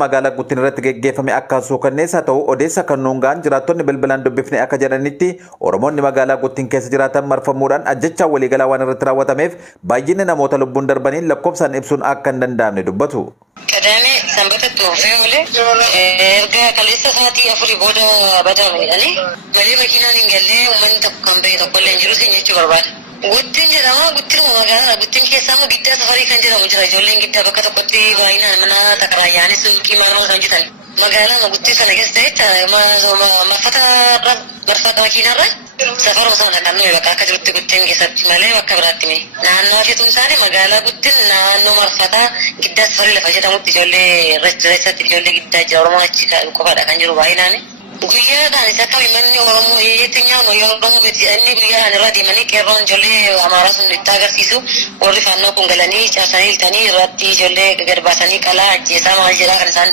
Magaalaa Guutiin irratti geggeeffame akka suukanneessaa ta'u odeessa kan nuungaan jiraattonni bilbilaan dubbifne akka jedhanitti Oromoonni magaalaa Guutiin keessa jiraatan marfamuudhaan ajjechaa waliigalaa waan irratti raawwatameef baay'inni namoota lubbuun darbanii lakkoofsaan ibsuun akka hin danda'amne dubbatu. Kadame sanbatatti oofee oole erga kaleessa sa'aatii afurii booda badame jedhanii malee makiinaan hin gallee uummanni tokko kan ba'e tokko illee hin jiru siin jechuu barbaada. Guutiin jedhama guutiin magaalaa guutiin keessaa immoo giddaa safarii kan jedhamu jira ijoolleen giddaa bakka tokkotti baay'inaan mana takaraayyaanis suuqii maaluma kan jiran magaalaa guutii sana keessa ta'etti marfata makiinarra safaruma sana dhaqannoo bakka akka jirutti guutiin keessatti malee bakka biraatti naannoo feetuun isaanii magaalaa guutiin naannoo marfataa giddaa safarii lafa jedhamutti ijoollee reessatti ijoollee giddaa jira Oromoo achi qofaadha kan jiru baay'inaan. Guyyaadhaan isa akkami manni Oromoo heeyyettinyaa Oromoo biti inni guyyaadhaan irra deemanii qeerroon ijoollee amaaraa sun itti agarsiisu warri fannoo kun galanii caasanii iltanii irratti ijoollee gad baasanii qalaa ajjeesaa maal jedhaa kan isaan